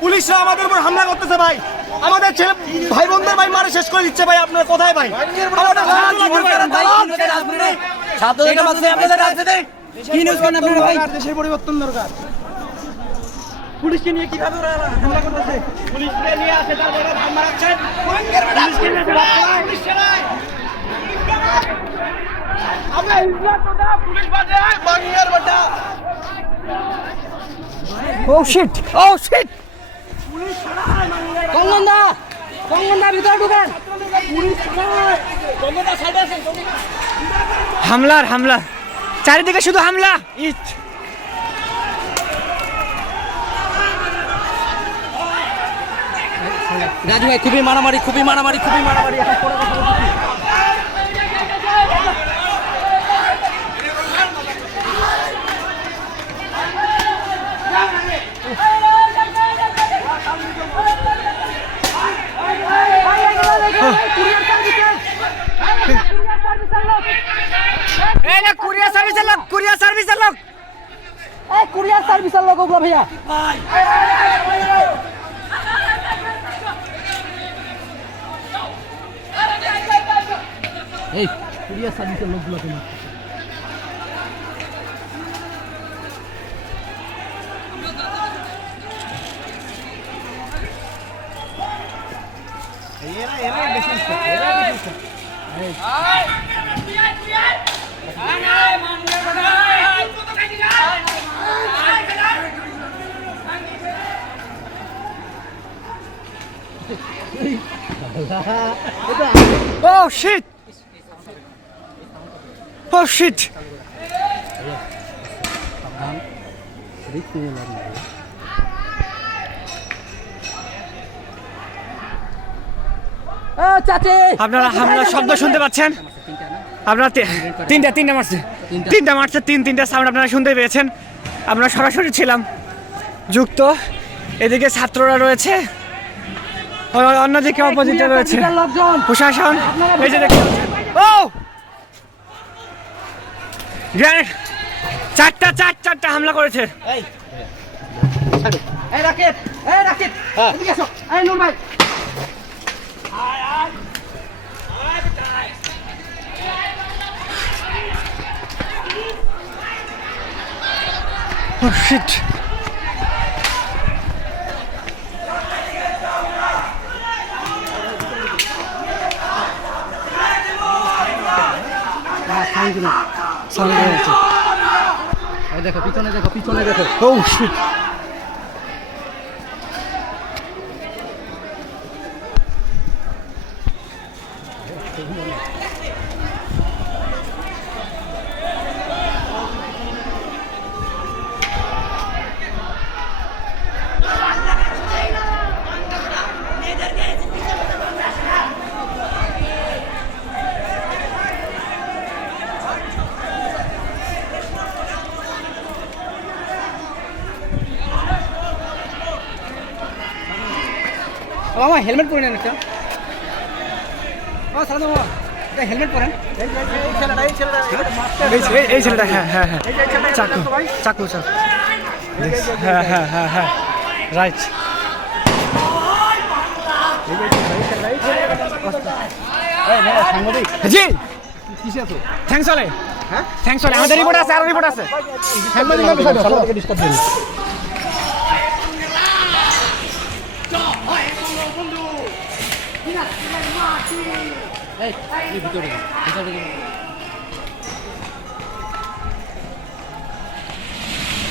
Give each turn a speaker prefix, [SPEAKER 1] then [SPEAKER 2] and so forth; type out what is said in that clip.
[SPEAKER 1] পুলিশরা আমাদের উপর হামলা করতেছে ভাই। আমাদের ছেলে ভাই বোনদের ভাই মারে শেষ করে দিচ্ছে ভাই আপনার কোথায় ভাই? দেশের পরিবর্তন দরকার। পুলিশকে নিয়ে কীভাবে ওরা হামলা করতেছে? পুলিশকে নিয়ে আসে তারপরে হামলা রাখছেন পুলিশকে নিয়ে আসে, পুলিশকে নাই। আমরা ইসলাম না, পুলিশ বাজে, বাংলার বাটা।
[SPEAKER 2] ও শিট ও শিট কঙ্গন দা ভিতরে ঢুকেন।
[SPEAKER 3] হামলার হামলা চারিদিকে শুধু হামলা। ইট।
[SPEAKER 2] রাজু ভাই, খুবই মারামারি খুবই মারামারি খুবই মারামারি এখন পরে কথা বলছি।
[SPEAKER 3] এই না কুরিয়ার সার্ভিসের লোক কুরিয়ার সার্ভিসের লোক
[SPEAKER 2] এই কুরিয়ার সার্ভিসের লোক ওগুলো ভাইয়া এই কুরিয়ার সার্ভিসের লোকগুলো তোমার
[SPEAKER 3] ও শিট ও শিট
[SPEAKER 2] ও চাচি
[SPEAKER 3] আপনারা হামলার শব্দ শুনতে পাচ্ছেন? আপনারা তিনটা তিনটা মারছে। তিনটা। মারছে তিন তিনটা সাউন্ড আপনারা শুনতে পেয়েছেন। আমরা সরাসরি ছিলাম যুক্ত। এদিকে ছাত্ররা রয়েছে। অন্যদিকে অপোজিটে রয়েছে। প্রশাসন। এই যে দেখতে ও! গ্রেনেড। চারটা চার চারটা হামলা করেছে।
[SPEAKER 2] এই রাকিব এই রাকিব এদিকে এসো। এই নূর ভাই।
[SPEAKER 3] ও শিট
[SPEAKER 2] এই দেখো পিছনে দেখো পিছনে দেখো।
[SPEAKER 3] ও শিট
[SPEAKER 2] মামা হেলমেট পরে নেন একটা। সালাম মামা হেলমেট পরেন।
[SPEAKER 3] এই ছেলেটা হ্যাঁ হ্যাঁ হ্যাঁ। চাকু চাকু চাকু। হ্যাঁ হ্যাঁ হ্যাঁ হ্যাঁ। রাইট জি।
[SPEAKER 2] কিসে
[SPEAKER 3] থ্যাংকস অলে হ্যাঁ? থ্যাংকস অলে আমাদের রিপোর্ট আছে আরও রিপোর্ট আছে।
[SPEAKER 2] এই ভিতরে ভিতরে